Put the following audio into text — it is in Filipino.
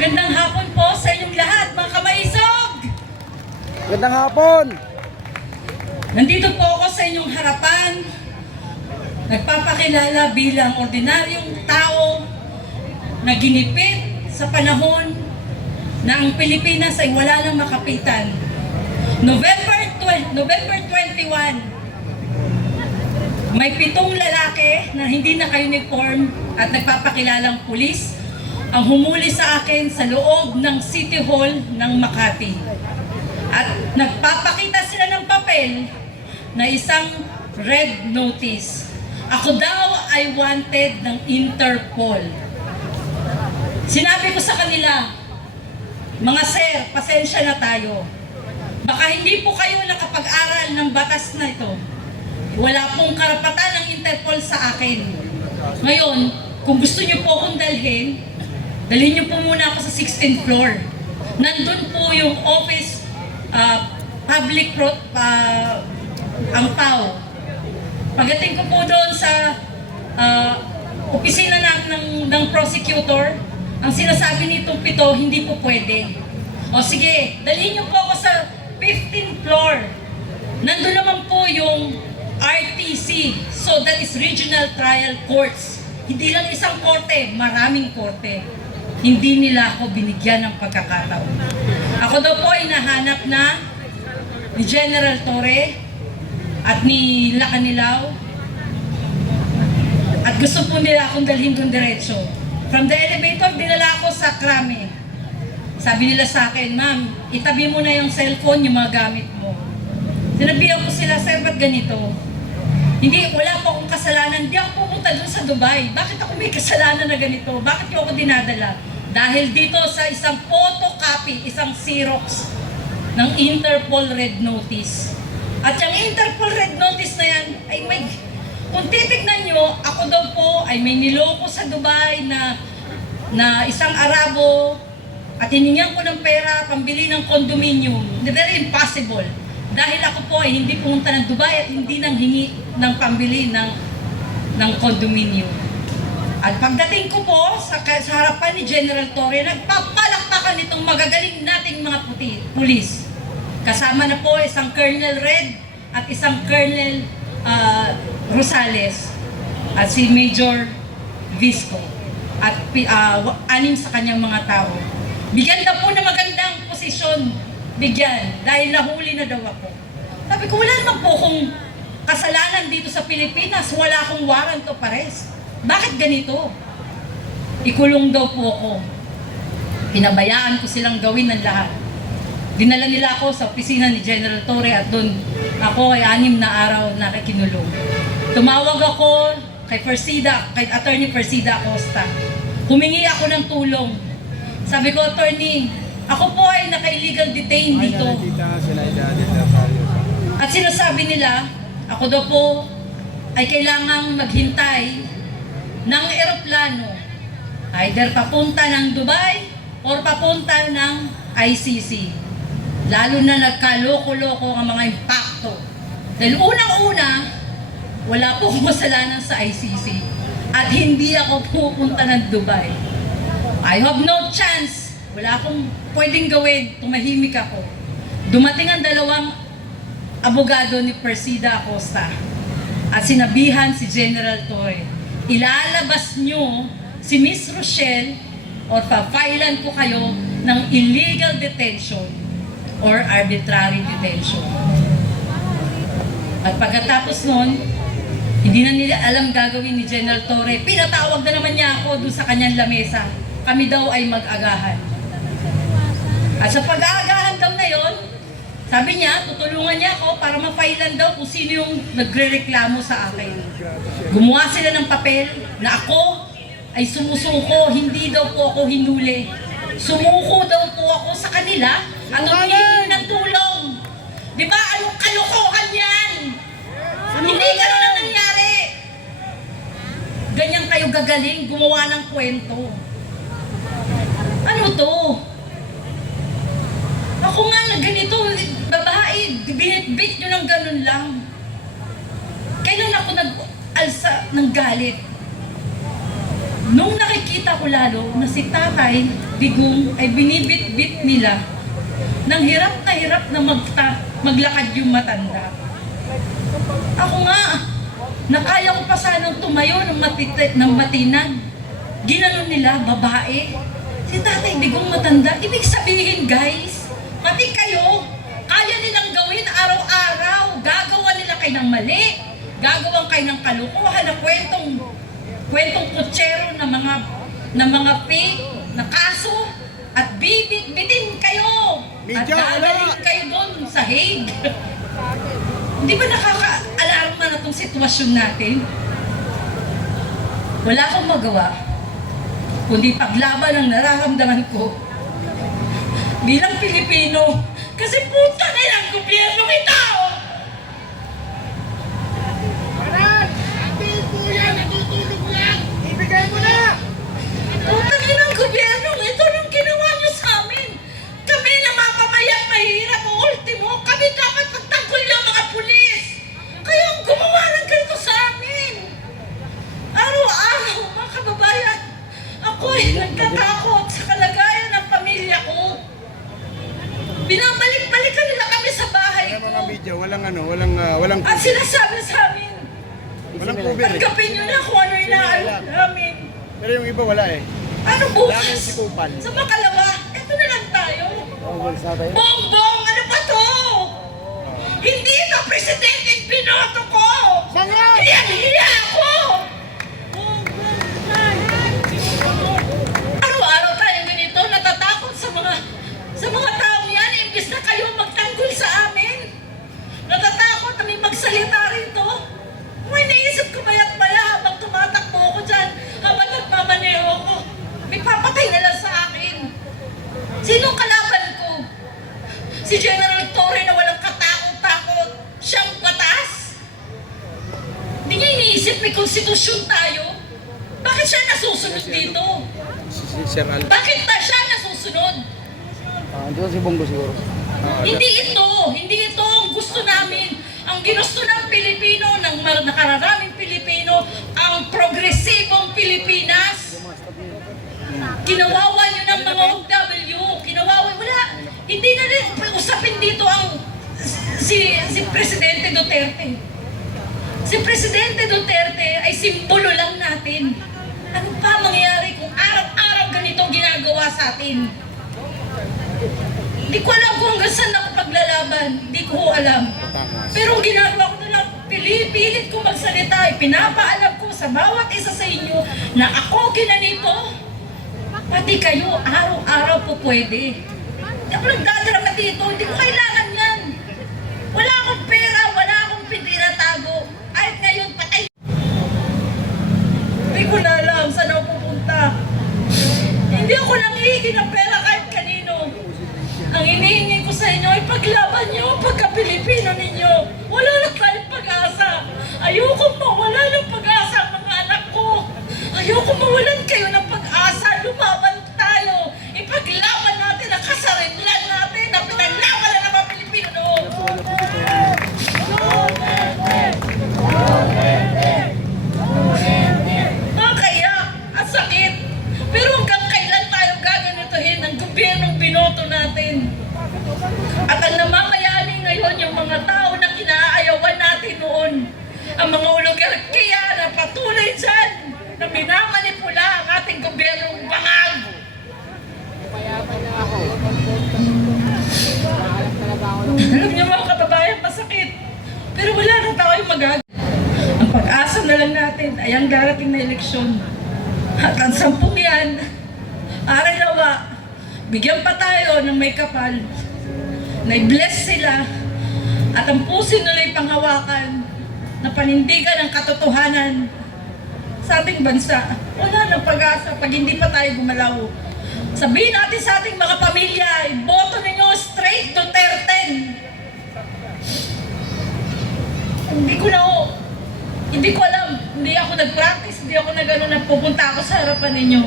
Magandang hapon po sa inyong lahat, mga kamaisog! Magandang hapon! Nandito po ako sa inyong harapan, nagpapakilala bilang ordinaryong tao na ginipit sa panahon na ang Pilipinas ay wala nang makapitan. November 21, may 7 lalaki na hindi naka-uniform at nagpapakilalang pulis ang humuli sa akin sa loob ng City Hall ng Makati. At nagpapakita sila ng papel na isang red notice. Ako daw ay wanted ng Interpol. Sinabi ko sa kanila, mga sir, pasensya na tayo. Baka hindi po kayo nakapag-aral ng batas na ito. Wala pong karapatan ng Interpol sa akin. Ngayon, kung gusto niyo po akong dalhin niyo po muna ako sa 16th floor. Nandun po yung office, ang PAO. Pagdating ko po doon sa opisina ng prosecutor, ang sinasabi nitong 7, hindi po pwede. O sige, dalhin niyo po ako sa 15th floor. Nandun naman po yung RTC, so that is Regional Trial Courts. Hindi lang isang korte, maraming korte. Hindi nila ako binigyan ng pagkakataon. Ako daw po ay nahanap na ni General Torre at ni Lacanilaw at gusto po nila akong dalhin doon diretso. From the elevator, dinala ako sa Krame. Sabi nila sa akin, ma'am, itabi mo na yung cellphone, yung mga gamit mo. Sinabihan ko sila, sir, ba't ganito? Hindi, wala po akong kasalanan. Hindi ako pumunta doon sa Dubai. Bakit ako may kasalanan na ganito? Bakit niyo ako dinadala? Dahil dito sa isang photocopy, isang Xerox ng Interpol Red Notice. At yung Interpol Red Notice na yan, ay may, kung titignan nyo, ako daw po ay may niloko sa Dubai na isang Arabo at hiningan ko ng pera pambili ng condominium. Very impossible. Dahil ako po ay hindi pumunta ng Dubai at hindi nang hingi ng pambili ng condominium. At pagdating ko po sa harapan ni General Torre, nagpapalakpakan itong magagaling nating mga pulis. Kasama na po isang Colonel Red at isang Colonel Rosales at si Major Visco at 6 sa kanyang mga tao. Bigyan na po na magandang posisyon, bigyan, dahil nahuli na daw ako. Sabi ko, wala naman po akong kasalanan dito sa Pilipinas, wala akong warrant of arrest. Bakit ganito? Ikulong daw po ako. Pinabayaan ko silang gawin ng lahat. Dinala nila ako sa opisina ni General Torre at doon ako ay 6 na araw na kinulong. Tumawag ako kay Attorney Persida Acosta. Humingi ako ng tulong. Sabi ko, Attorney, ako po ay naka-illegal detain dito. At sinasabi nila, ako daw po ay kailangang maghintay ng eroplano. Either papunta ng Dubai or papunta ng ICC. Lalo na nagkaloko-loko ang mga impacto. Dahil unang-una, wala po akong kasalanan sa ICC. At hindi ako pupunta ng Dubai. I have no chance. Wala akong pwedeng gawin. Tumahimik ako. Dumating ang 2 abogado ni Persida Acosta at sinabihan si General Torre, ilalabas nyo si Miss Rochelle or papailan ko kayo ng illegal detention or arbitrary detention. At pagkatapos nun, hindi na nila alam gagawin ni General Torre. Pinatawag na naman niya ako doon sa kanyang lamesa. Kami daw ay mag-agahan. At sa pag-aagahan daw na yon, sabi niya, tutulungan niya ako para mapailan daw kung sino yung nagre-reklamo sa akin. Gumawa sila ng papel na ako ay sumusuko, hindi daw po ako hinuli. Sumuko daw po ako sa kanila at humihingi ng tulong. Di ba? Anong kalokohan yan? Hindi ganun ang nangyari. Ganyan kayo gagaling, gumawa ng kwento. Ano to? Ako nga na ganito, babae, binitbit nyo ng ganun lang. Kailan ako nag-alsa ng galit? Nung nakikita ko lang lalo na si Tatay Digong ay binibit-bit nila nang hirap na maglakad yung matanda. Ako nga, nakaya ko pa sanang tumayo ng matinag. Ginanon nila, babae. Si Tatay Digong matanda. Ibig sabihin, guys, pati kayo, kaya nilang gawin araw-araw. Gagawa nila kayo ng mali. Gagawa kayo ng kalukuhan na kwentong kutsero na mga fake na kaso at bibit-bitin kayo. At dadalhin kayo doon sa Hague. Hindi ba nakaka-alarma na itong sitwasyon natin? Wala akong magawa, kundi paglaban ang nararamdaman ko bilang Pilipino. Kasi puta na yung gobyerno ito! Ibigay mo na! Puta na yung gobyerno ito nung ginawa nyo sa amin. Kami na mamamayang mahirap o ultimo, kami dapat pagtanggol yung mga pulis. Kaya ang gumawa ng ganito sa amin. Araw-araw, mga kababayan, ako ay nagtatakot sa kalagayan ng pamilya ko. Binabalik-balikan nila kami sa bahay Kaya mga ko. video, walang At sinasabi sa amin, cover eh. tanggapin nyo na kung ano inaano namin. Pero yung iba wala eh. Ano Lalo bukas? si Kupal. Sa makalawa, eto na lang tayo. Sabay. Bongbong, ano ba to? Hindi ito presidente binoto ko! Sangrat! Hiya ako! Araw-araw tayong ganito, natatakot sa mga taong yan, imbis na kayo magtanggol sa amin. Natatakot na may magsalita rito. May naisip ko baya't maya habang tumatakbo ko dyan, habang nagmamaneho ko. May papatay na lang sa akin. Sinong kalaban ko? Si General Torre na walang katakot-takot. Siyang batas? Hindi niya iniisip may konstitusyon tayo? Bakit siya nasusunod dito? Si Sir Al. Bakit ba siya nasusunod? Ito si Bongo siguro. Hindi ito ang gusto namin. Ang ginusto ng Pilipino, ng nakararaming Pilipino, ang progresibong Pilipinas. Kinawawa nyo ng mga OFW. Wala. Hindi na rin usapin dito ang si Presidente Duterte. Si Presidente Duterte ay simbolo lang natin. Ano pa mangyayari kung araw-araw ganito ginagawa sa atin? Hindi ko alam kung hanggang saan ako paglalaban. Hindi ko alam. Pero ang ginagawa ko na lang, pilit ko magsalita. Pinapaalam ko sa bawat isa sa inyo na ako ginanito. Pati kayo, araw-araw po pwede. Hindi ako nagdadrama dito. Hindi ko kailangan yan. Wala akong pera, wala akong piniratago. Kahit ngayon, patay. Hindi ko na alam saan ako pupunta. Hindi ako nanghihingi ng pera kahit kanino. Ang hinihingi ko sa inyo ay paglaban nyo, pagka-Pilipino ninyo. Wala na tayong pag-asa. Ayoko mawala ng pag-asa ang mga anak ko. Ayoko mawalan kayo ng pag-asa. Lumaban tayo. Ipaglaban natin ang kasarinlan natin na pinaglaban na ng mga Pilipino noon. Nakakaiyak at sakit. Pero hanggang kailan tayo gaganituhin ang gobyernong binoto natin? At ang namamayani ngayon yung mga tao na kinaayawan natin noon. Ang mga oligarkiya na patuloy dyan na minamanipula ang ating gobyernong bangag. Alam niyo mga kababayan, masakit. Pero wala na tayong magagawa. Ang pag-asa na lang natin ay ang darating na eleksyon. At ang 10 yan, aray nawa, bigyan pa tayo ng may kapal. Na-bless sila at ang puso nila'y panghawakan na panindigan ang katotohanan sa ating bansa. Wala nang pag-asa pag hindi pa tayo gumalaw. Sabihin natin sa ating mga pamilya, boto ninyo straight Duterte. Hindi ko alam, hindi ako nag-practice, hindi ako nag-ano na pupunta ako sa harapan ninyo.